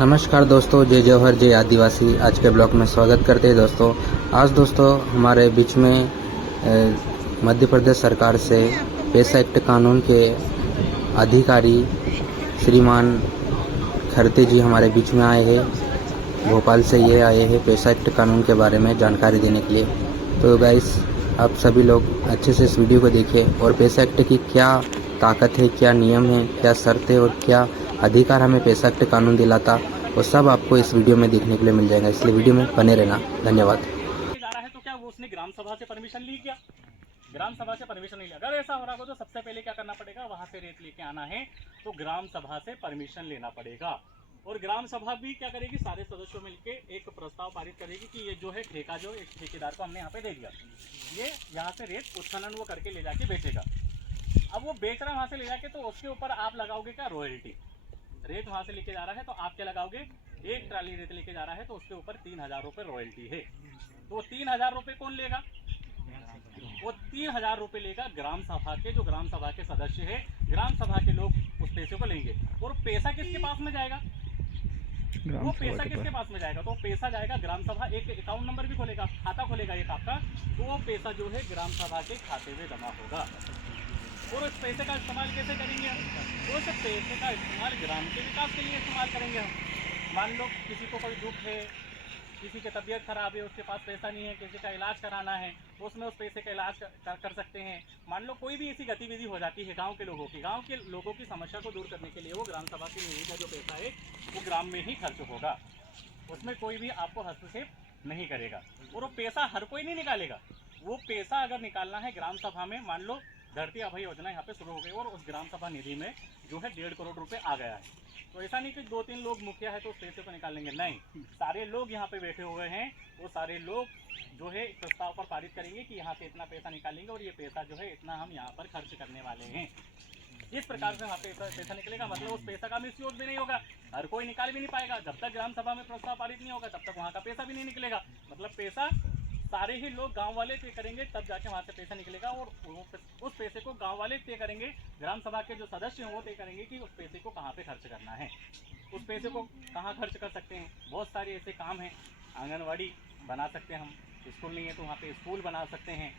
नमस्कार दोस्तों, जय जवाहर जय आदिवासी। आज के ब्लॉग में स्वागत करते हैं दोस्तों। आज दोस्तों हमारे बीच में मध्य प्रदेश सरकार से पैसा एक्ट कानून के अधिकारी श्रीमान खरते जी हमारे बीच में आए हैं। भोपाल से ये आए हैं पैसा एक्ट कानून के बारे में जानकारी देने के लिए। तो गाइस, आप सभी लोग अच्छे से इस वीडियो को देखें और पैसा एक्ट की क्या ताकत है, क्या नियम है, क्या शर्त है और क्या अधिकार हमें पैसा एक्ट कानून दिलाता, वो सब आपको इस वीडियो में देखने के लिए मिल जाएगा। इसलिए वीडियो में बने रहना। धन्यवाद। जा रहा है तो क्या वो उसने ग्राम सभा से परमिशन ली क्या? ग्राम सभा से परमिशन नहीं लिया। अगर ऐसा हो रहा हो तो सबसे पहले क्या करना पड़ेगा, वहां से रेत लेके आना है तो ग्राम सभा से परमिशन लेना पड़ेगा। और ग्राम सभा भी क्या करेगी, सारे सदस्यों मिलकर एक प्रस्ताव पारित करेगी कि ये जो है ठेका जो एक ठेकेदार को हमने यहाँ पे दे दिया, ये यहाँ से रेत उत्खनन वो करके ले जाके बेचेगा। अब वो बेच रहा है वहां से ले जाके, तो उसके ऊपर आप लगाओगे क्या, रॉयल्टी। रेत वहां से लेके जा रहा है तो आप क्या लगाओगे, एक ट्राली रेत लेके जा रहा है तो उसके ऊपर 3000 रुपये रॉयल्टी है। तो 3000 रुपये कौन लेगा? वो 3000 रुपये लेगा ग्राम सभा के, जो ग्राम सभा के सदस्य है, ग्राम सभा के लोग उस पैसे को लेंगे। और पैसा किसके पास में जाएगा? वो पैसा किसके पास में जाएगा? तो पैसा जाएगा ग्राम सभा, एक अकाउंट नंबर भी खोलेगा, खाता खोलेगा एक आपका, तो वो पैसा जो है ग्राम सभा के खाते में जमा होगा। और उस पैसे का इस्तेमाल कैसे करेंगे हम? तो उस पैसे का इस्तेमाल ग्राम के विकास के लिए इस्तेमाल करेंगे हम। मान लो किसी को कोई दुख है, किसी की तबीयत खराब है, उसके पास पैसा नहीं है, किसी का इलाज कराना है, तो उसमें उस पैसे का इलाज कर सकते हैं। मान लो कोई भी ऐसी गतिविधि हो जाती है गांव के लोगों की समस्या को दूर करने के लिए, वो ग्राम सभा की निधि का जो पैसा है वो ग्राम में ही खर्च होगा, उसमें कोई भी आपको हस्तक्षेप नहीं करेगा। और वो पैसा हर कोई नहीं निकालेगा। वो पैसा अगर निकालना है ग्राम सभा में, मान लो धरती अभय योजना यहाँ पे शुरू हो गई और उस ग्राम सभा निधि में जो है 1.5 करोड़ रुपए आ गया है, तो ऐसा नहीं कि 2-3 लोग मुखिया है तो उस पैसे को निकाल लेंगे, नहीं, सारे लोग यहाँ पे बैठे हुए हैं, वो सारे लोग जो है प्रस्ताव पर पारित करेंगे कि यहाँ से इतना पैसा निकालेंगे और ये पैसा जो है इतना हम यहाँ पर खर्च करने वाले हैं। इस प्रकार से वहाँ पे पैसा निकलेगा, मतलब उस पैसा का मिसयूज भी नहीं होगा, हर कोई निकाल भी नहीं पाएगा। जब तक ग्राम सभा में प्रस्ताव पारित नहीं होगा तब तक वहाँ का पैसा भी नहीं निकलेगा, मतलब पैसा सारे ही लोग गांव वाले पे करेंगे, तब जाके वहाँ से पैसा निकलेगा। और उस पैसे को गांव वाले तय करेंगे, ग्राम सभा के जो सदस्य हैं वो तय करेंगे कि उस पैसे को कहाँ पे खर्च करना है, उस पैसे को कहाँ खर्च कर सकते हैं। बहुत सारे ऐसे काम हैं, आंगनवाड़ी बना सकते हैं हम, स्कूल नहीं है तो वहाँ पे स्कूल बना सकते हैं,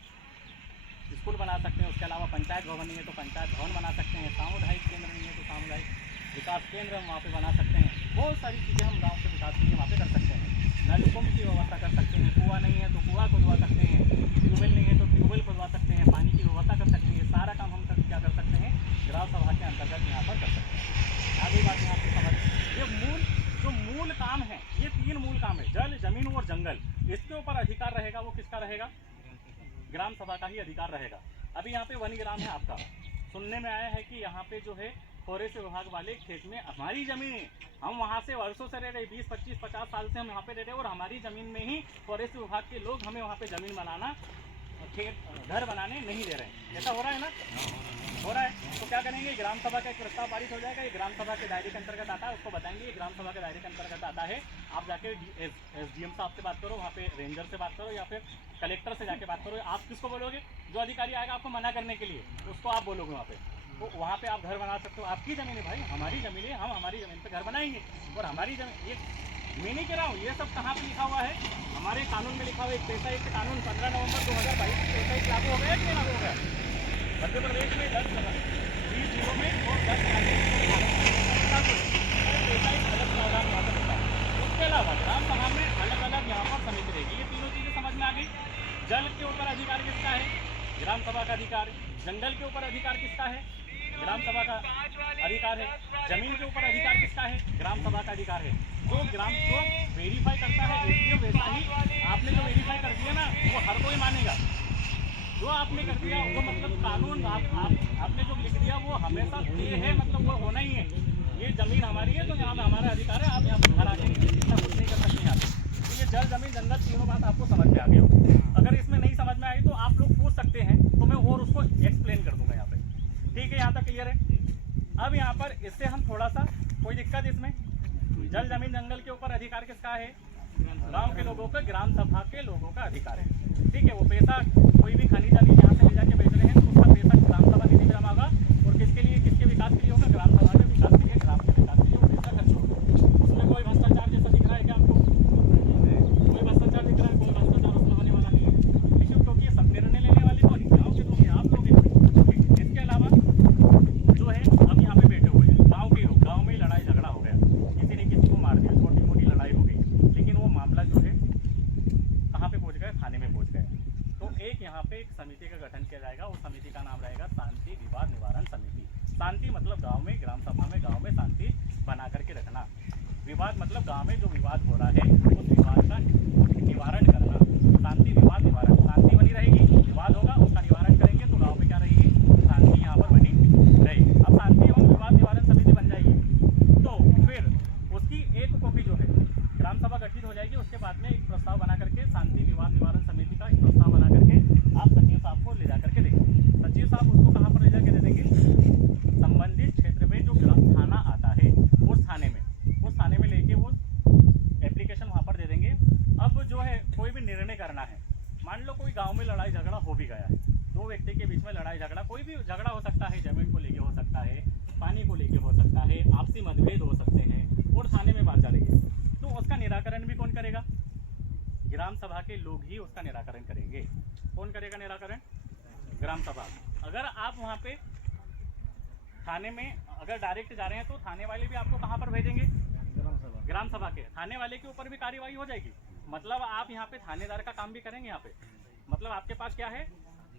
उसके अलावा पंचायत भवन नहीं है तो पंचायत भवन बना सकते हैं, सामुदायिक केंद्र नहीं है तो सामुदायिक विकास केंद्र हम वहाँ पे बना सकते हैं। बहुत सारी चीज़ें हम गाँव के विकास के लिए वहाँ पे कर सकते हैं। नलकूप की व्यवस्था कर सकते हैं, कुआं नहीं है तो कुआं खुदवा सकते हैं, ट्यूबवेल नहीं है तो ट्यूबवेल खुदवा सकते हैं, पानी की व्यवस्था कर सकते हैं। सारा काम हम क्या कर सकते हैं, ग्राम सभा के अंतर्गत यहाँ पर कर सकते हैं। आगे बात यहाँ पे समझ, ये मूल काम है, ये 3 मूल काम है, जल, जमीन और जंगल। इसके ऊपर अधिकार रहेगा, वो किसका रहेगा? ग्राम सभा का ही अधिकार रहेगा। अभी यहाँ पे वन ग्राम है आपका, सुनने में आया है कि यहाँ पे जो है फॉरेस्ट विभाग वाले खेत में हमारी जमीन है, हम वहाँ से वर्षों से रह रहे, 20, 25, 50 साल से हम यहाँ पे रह रहे और हमारी ज़मीन में ही फॉरेस्ट विभाग के लोग हमें वहाँ पे ज़मीन बनाना, खेत घर बनाने नहीं दे रहे हैं। ऐसा हो रहा है ना? हो रहा है। तो क्या करेंगे, ग्राम सभा का एक प्रस्ताव पारित हो जाएगा, ये ग्राम सभा के दायरे के अंतर्गत आता है, उसको बताएंगे ये ग्राम सभा के दायरे के अंतर्गत आता है। आप जाके SDM साहब से बात करो, वहाँ पे रेंजर से बात करो या फिर कलेक्टर से जाके बात करो। आप किसको बोलोगे? जो अधिकारी आएगा आपको मना करने के लिए, उसको आप बोलोगे वहाँ पे, तो वहाँ पे आप घर बना सकते हो। आपकी ज़मीन है भाई, हमारी ज़मीन है, हम हमारी ज़मीन पे घर बनाएंगे। और हमारी ज़मीन, ये मैं नहीं कह रहा हूँ, ये सब कहाँ पे लिखा हुआ है? हमारे कानून में लिखा हुआ है। एक पैसा एक्ट कानून 15 नवंबर 2022 को पैसा एक्ट लागू हो गया कि नहीं लागू हो गया? मध्य प्रदेश में 10 जिलों में और 10 उसके अलावा ग्राम सभा में अलग अलग यहाँ पर समिति रहेगी। ये तीनों चीज़ें समझ में आ गई। जल के ऊपर अधिकार किसका है? ग्राम सभा का अधिकार। जंगल के ऊपर अधिकार किसका है? ग्राम सभा का अधिकार है। जमीन के ऊपर अधिकार किसका है? ग्राम सभा का अधिकार है। जो वेरीफाई करता है SDM, वैसा ही आपने जो वेरीफाई कर दिया ना, वो हर कोई मानेगा। जो आपने कर दिया वो मतलब कानून आपने जो लिख दिया वो हमेशा ये है, मतलब वो होना ही है। ये जमीन हमारी है तो यहाँ पे हमारा अधिकार है, आप यहाँ पर घर आके इतना कुछ नहीं कर सकते यहाँ पे। तो ये जल, जमीन, जंगल, तीनों बात आपको समझ में आ गई होगी। अगर इसमें नहीं समझ में आई तो आप लोग पूछ सकते हैं, तो मैं और उसको एक्सप्लेन कर दूंगा यहाँ पे। ठीक है, यहाँ तक क्लियर है? अब यहाँ पर इससे हम थोड़ा सा, कोई दिक्कत इसमें? जल, जमीन, जंगल के ऊपर अधिकार किसका है? गांव के लोगों का, ग्राम सभा के लोगों का अधिकार है। ठीक है, वो पैसा कोई भी खनिज आदि यहाँ से ले जाके बेच रहे हैं तो उसका पैसा ग्राम सभा निधि में जमा होगा। और किसके लिए, किसके विकास के लिए होगा? ग्राम सभा के विकास के लिए, ग्राम के विकास के लिए वो पैसा खर्च होगा। उसमें कोई विवाद मतलब गांव में जो विवाद हो रहा है उस विवाद का निवारण करना, शांति विवाद निवारण। शांति बनी रहेगी, विवाद होगा उसका निवारण करेंगे तो गांव में क्या रहेगी, शांति यहाँ पर बनी रहेगी। अब शांति एवं विवाद निवारण समिति बन जाएगी तो फिर उसकी एक कॉपी जो है ग्राम सभा गठित हो जाएगी। उसके बाद में एक प्रस्ताव बना करके शांति विवाद निवारण समिति का एक प्रस्ताव बना करके आप सचिव साहब को ले जा करके देंगे। सचिव साहब उसको कहाँ पर ले जाके दे देंगे, संबंधित क्षेत्र में जो थाना आता है उस थाने में लेके वो एप्लीकेशन वहाँ पर दे देंगे। अब जो है कोई भी निर्णय करना है, मान लो कोई गांव में लड़ाई झगड़ा हो भी गया है, दो व्यक्ति के बीच में लड़ाई झगड़ा, कोई भी झगड़ा हो सकता है, जमीन को लेके हो सकता है, पानी को लेके हो सकता है, आपसी मतभेद हो सकते हैं और थाने में बात जा रही है, तो उसका निराकरण भी कौन करेगा, ग्राम सभा के लोग ही उसका निराकरण करेंगे। कौन करेगा निराकरण, ग्राम सभा। अगर आप वहाँ पे थाने में अगर डायरेक्ट जा रहे हैं तो थाने वाले भी आपको कहाँ पर भेजेंगे, ग्राम सभा के। थाने वाले के ऊपर भी कार्रवाई हो जाएगी, मतलब आप यहाँ पे थानेदार का काम भी करेंगे। यहाँ पे मतलब आपके पास क्या है,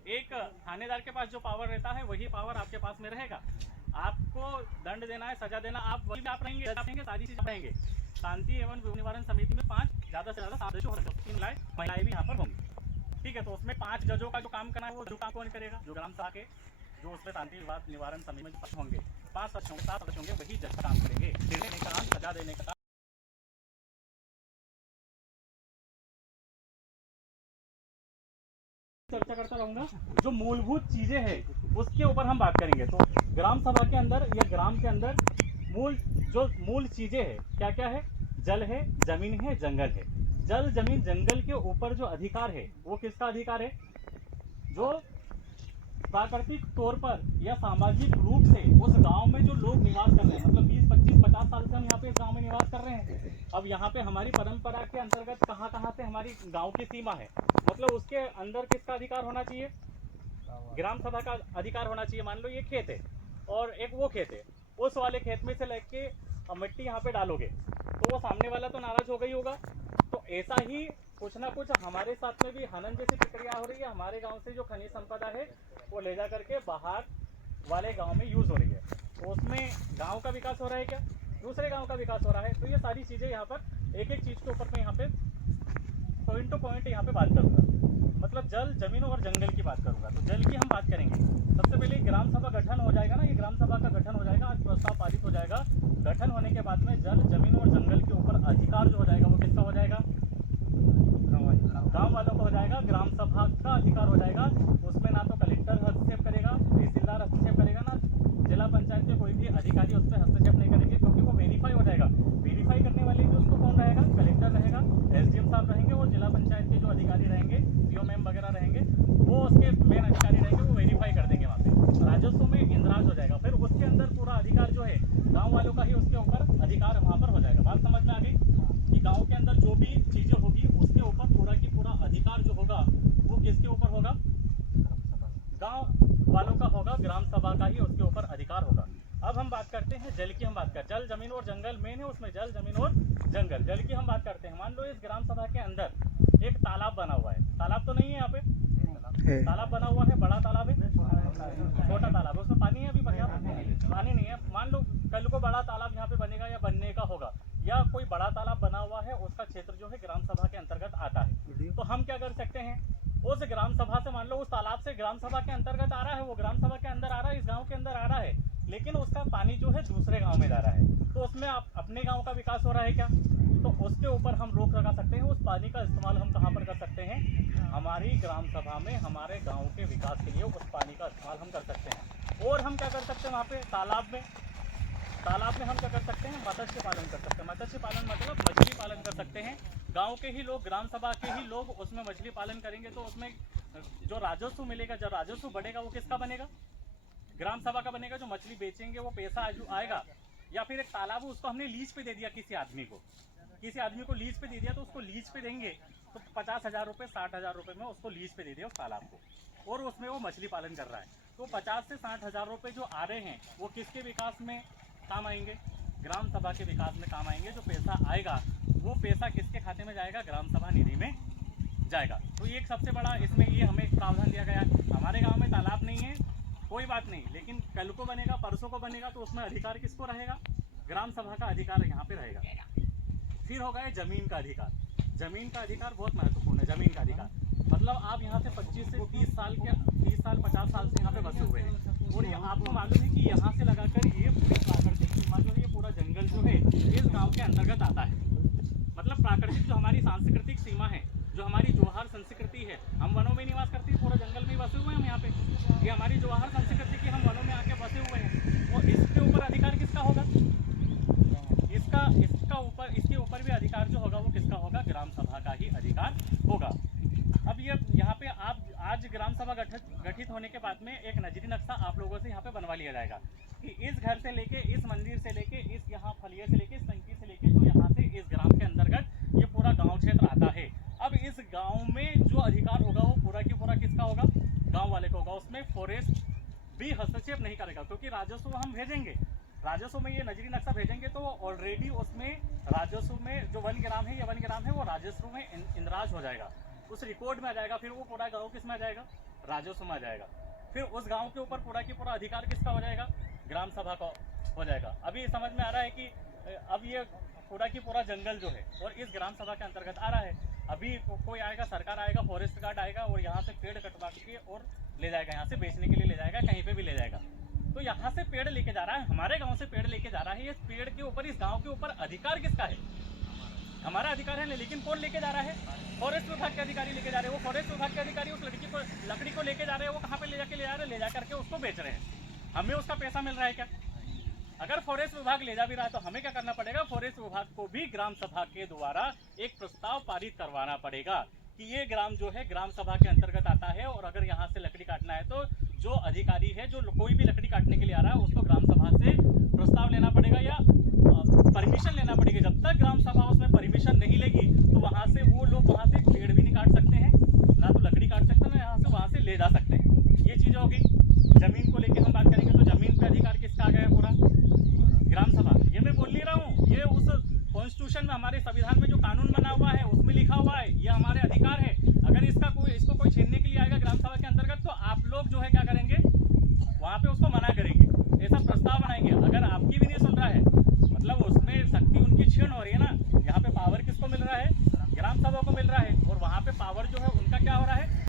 एक थानेदार के पास जो पावर रहता है वही पावर आपके पास में रहेगा। आपको दंड देना है, सजा देना, आप वही आप रहेंगे, सारी चीज रहेंगे। शांति एवं विवाद निवारण समिति में 5 ज़्यादा से ज़्यादा सदस्य हो सकते हैं, 3 महिलाएं भी यहाँ पर होंगी। ठीक है, तो उसमें 5 जजों का जो काम करना है वो जो काम कौन करेगा, जो ग्राम सभा के जो उसमें शांति विवाद निवारण समिति में होंगे 5 सदस्य होंगे, 7 सदस्य होंगे, वही जज का काम करेंगे, निर्णय देने का काम, सजा देने का काम। चर्चा करता रहूंगा। जो मूलभूत चीजें हैं उसके ऊपर हम बात करेंगे। तो ग्राम सभा के अंदर या ग्राम के अंदर मूल चीजें हैं, क्या क्या है, जल है, जमीन है, जंगल है। जल जमीन जंगल के ऊपर जो अधिकार है वो किसका अधिकार है, जो प्राकृतिक तौर पर या सामाजिक रूप से उस गांव में जो लोग निवास कर रहे हैं, मतलब 20, 25, 50 साल से हम यहाँ पे इस गांव में निवास कर रहे हैं। अब यहाँ पे हमारी परंपरा के अंतर्गत कहाँ से हमारी गांव की सीमा है, मतलब उसके अंदर किसका अधिकार होना चाहिए, ग्राम सभा का अधिकार होना चाहिए। मान लो ये खेत है और एक वो खेत है, उस वाले खेत में से लेके मिट्टी यहाँ पे डालोगे तो वो सामने वाला तो नाराज हो गई होगा। तो ऐसा ही कुछ ना कुछ हमारे साथ में भी हनन जैसी प्रक्रिया हो रही है। हमारे गांव से जो खनिज संपदा है वो ले जा करके बाहर वाले गांव में यूज हो रही है, तो उसमें गांव का विकास हो रहा है क्या, दूसरे गांव का विकास हो रहा है। तो ये सारी चीजें यहाँ पर एक एक चीज के ऊपर मैं यहाँ पे पॉइंट टू पॉइंट यहाँ पे बात करूंगा, मतलब जल जमीन और जंगल की बात करूंगा। तो जल की हम बात करेंगे। सबसे पहले ग्राम सभा गठन हो जाएगा ना, ये ग्राम सभा का गठन हो जाएगा, आज प्रस्ताव पारित हो जाएगा। गठन होने के बाद में जल जमीन और जंगल के ऊपर अधिकार जो हो जाएगा वो किसका हो जाएगा, गांव वालों को हो जाएगा। ग्राम सभा का अधिकार हो जाएगा, उसमें ना तो कलेक्टर हस्तक्षेप करेगा, तहसीलदार हस्तक्षेप करेगा, ना जिला पंचायत के कोई भी अधिकारी उस पर हस्तक्षेप नहीं करेंगे, क्योंकि वो वेरीफाई हो जाएगा। वेरीफाई करने वाले भी उसको कौन रहेगा, कलेक्टर रहेगा, एसडीएम साहब रहेंगे, और जिला पंचायत के जो अधिकारी रहेंगे, सीओ मैम वगैरह रहेंगे, वो उसके मेन अधिकारी रहेंगे, वो वेरीफाई कर देंगे। वहाँ पे राजस्व में इंद्राज हो जाएगा, फिर उसके अंदर पूरा अधिकार जो है गाँव वालों का ही उसके ऊपर अधिकार वहाँ पर हो जाएगा। बात समझ में आ गई कि गाँव के अंदर जो भी चीजें होगी उसके ऊपर पूरा की पूरा अधिकार जो होगा वो किसके ऊपर होगा, गांव वालों का होगा, ग्राम सभा का ही उसके ऊपर अधिकार होगा। अब हम बात करते हैं जल की। हम बात करते हैं जल जमीन और जंगल मेन है, उसमें जल जमीन और जंगल। जल की हम बात करते हैं। मान लो इस ग्राम सभा के अंदर एक तालाब बना हुआ है, तालाब तो नहीं है यहाँ पे, तालाब बना हुआ है, बड़ा तालाब है, छोटा तालाब है, उसमें पानी है, अभी पर्याप्त पानी नहीं है। मान लो कल को बड़ा तालाब यहाँ पे बनेगा या बनने का होगा, या कोई बड़ा तालाब बना हुआ है, उसका क्षेत्र जो है ग्राम सभा के अंतर्गत आता है, तो हम क्या कर सकते हैं, उस ग्राम सभा से, मान लो उस तालाब से ग्राम सभा के अंतर्गत आ रहा है, वो ग्राम सभा के अंदर आ रहा है, इस गांव के अंदर आ रहा है, लेकिन उसका पानी जो है दूसरे गांव में जा रहा है, तो उसमें अपने गांव का विकास हो रहा है क्या, तो उसके ऊपर हम रोक लगा सकते हैं। उस पानी का इस्तेमाल हम कहाँ पर कर सकते हैं, हमारी ग्राम सभा में, हमारे गाँव के विकास के लिए उस पानी का इस्तेमाल हम कर सकते हैं। और हम क्या कर सकते हैं, वहाँ पे तालाब में हम क्या कर सकते हैं, मत्स्य पालन कर सकते हैं। मत्स्य पालन मतलब मछली पालन कर सकते हैं। गांव के ही लोग, ग्राम सभा के ही लोग उसमें मछली पालन करेंगे, तो उसमें जो राजस्व मिलेगा, जो राजस्व बढ़ेगा वो किसका बनेगा, ग्राम सभा का बनेगा। जो मछली बेचेंगे वो पैसा आएगा। या फिर एक तालाब है, उसको हमने लीज पे दे दिया, किसी आदमी को लीज पे दे दिया, तो उसको लीज पे देंगे तो 50,000 रुपये 60,000 रुपये में उसको लीज पे दे दिया उस तालाब को, और उसमें वो मछली पालन कर रहा है। तो 50 से 60,000 रुपये जो आ रहे हैं वो किसके विकास में काम आएंगे, ग्राम सभा के विकास में काम आएंगे। जो पैसा आएगा वो पैसा किसके खाते में जाएगा, ग्राम सभा निधि में जाएगा। तो ये एक सबसे बड़ा इसमें ये हमें एक प्रावधान दिया गया है। हमारे गांव में तालाब नहीं है, कोई बात नहीं, लेकिन कल को बनेगा, परसों को बनेगा, तो उसमें अधिकार किसको रहेगा, ग्राम सभा का अधिकार यहाँ पे रहेगा। फिर होगा ये जमीन का अधिकार। जमीन का अधिकार बहुत महत्वपूर्ण है। जमीन का अधिकार मतलब आप यहाँ से 25 से 30 साल 50 साल से यहाँ पे बसे हुए हैं और ये आपको मालूम है कि यहाँ से लगाकर ये पूरी प्राकृतिक सीमा जो है, ये पूरा जंगल जो है इस गांव के अंतर्गत आता है। मतलब प्राकृतिक जो हमारी सांस्कृतिक सीमा है, जो हमारी जोहार संस्कृति है, हम वनों में निवास करते हैं, पूरा जंगल में ही बसे हुए हैं हम यहाँ पे। ये हमारी जोहार संस्कृति की, हम वनों में आके बसे हुए हैं और इसके ऊपर अधिकार किसका होगा? इसके ऊपर भी अधिकार जो होगा वो किसका होगा? ग्राम सभा का ही अधिकार होगा। अब ये यहाँ पे आप आज ग्राम सभा गठित होने के बाद में एक नजरी नक्शा आप लोगों से यहाँ पे बनवा लिया जाएगा कि इस घर से लेके, इस मंदिर से लेके, इस यहाँ फलिये से लेके, इस टंकी से लेके, जो यहाँ से इस ग्राम के अंतर्गत ये पूरा गांव क्षेत्र आता है। अब इस गांव में जो अधिकार होगा वो पूरा की पूरा किसका होगा? गांव वाले को होगा। उसमें फॉरेस्ट भी हस्तक्षेप नहीं करेगा, क्योंकि राजस्व हम भेजेंगे, राजस्व में ये नजरी नक्शा भेजेंगे तो ऑलरेडी उसमें राजस्व में जो 1 ग्राम है, ये 1 ग्राम है, वो राजस्व में इंदराज हो जाएगा, उस रिकॉर्ड में आ जाएगा। फिर वो पूरा गांव किस में आ जाएगा? राजस्व में आ जाएगा। फिर उस गांव के ऊपर पूरा की पूरा अधिकार किसका हो जाएगा? ग्राम सभा का हो जाएगा। अभी समझ में आ रहा है कि अब ये पूरा की पूरा जंगल जो है और इस ग्राम सभा के अंतर्गत आ रहा है। अभी कोई आएगा, सरकार आएगा, फॉरेस्ट गार्ड आएगा और यहाँ से पेड़ कटवा के और ले जाएगा, यहाँ से बेचने के लिए ले जाएगा, कहीं पे भी ले जाएगा। तो यहाँ से पेड़ लेके जा रहा है, हमारे गांव से पेड़ लेके जा रहा है। इस पेड़ के ऊपर, इस गांव के ऊपर अधिकार किसका है? हमारा अधिकार है, लेकिन कौन लेके जा रहा है? फॉरेस्ट विभाग के अधिकारी लेके जा रहे हैं। वो फॉरेस्ट विभाग के अधिकारी उस लकड़ी को लेके जा रहे हैं। वो कहाँ पे ले जा रहे हैं? ले जा करके उसको बेच रहे हैं। हमें उसका पैसा मिल रहा है क्या? अगर फॉरेस्ट विभाग ले जा भी रहा है तो हमें क्या करना पड़ेगा? फॉरेस्ट विभाग को भी ग्राम सभा के द्वारा एक प्रस्ताव पारित करवाना पड़ेगा कि ये ग्राम जो है ग्राम सभा के अंतर्गत आता है और अगर यहाँ से लकड़ी काटना है तो जो अधिकारी है, जो कोई भी लकड़ी काटने के लिए आ रहा है, उसको ग्राम सभा से प्रस्ताव लेना पड़ेगा या परमिशन लेना पड़ेगी। जब तक ग्राम सभा उसमें परमिशन नहीं लेगी तो वहाँ से वो लोग वहाँ से पेड़ भी नहीं काट सकते हैं, ना तो लकड़ी काट सकते हैं, ना यहाँ से वहाँ से ले जा सकते हैं। ये चीज़ होगी। जमीन को लेके हम बात करेंगे तो जमीन पे अधिकार किसका आ गया? पूरा ग्राम सभा। ये मैं बोल नहीं रहा हूँ, ये उस कॉन्स्टिट्यूशन में, हमारे संविधान में जो कानून बना हुआ है उसमें लिखा हुआ है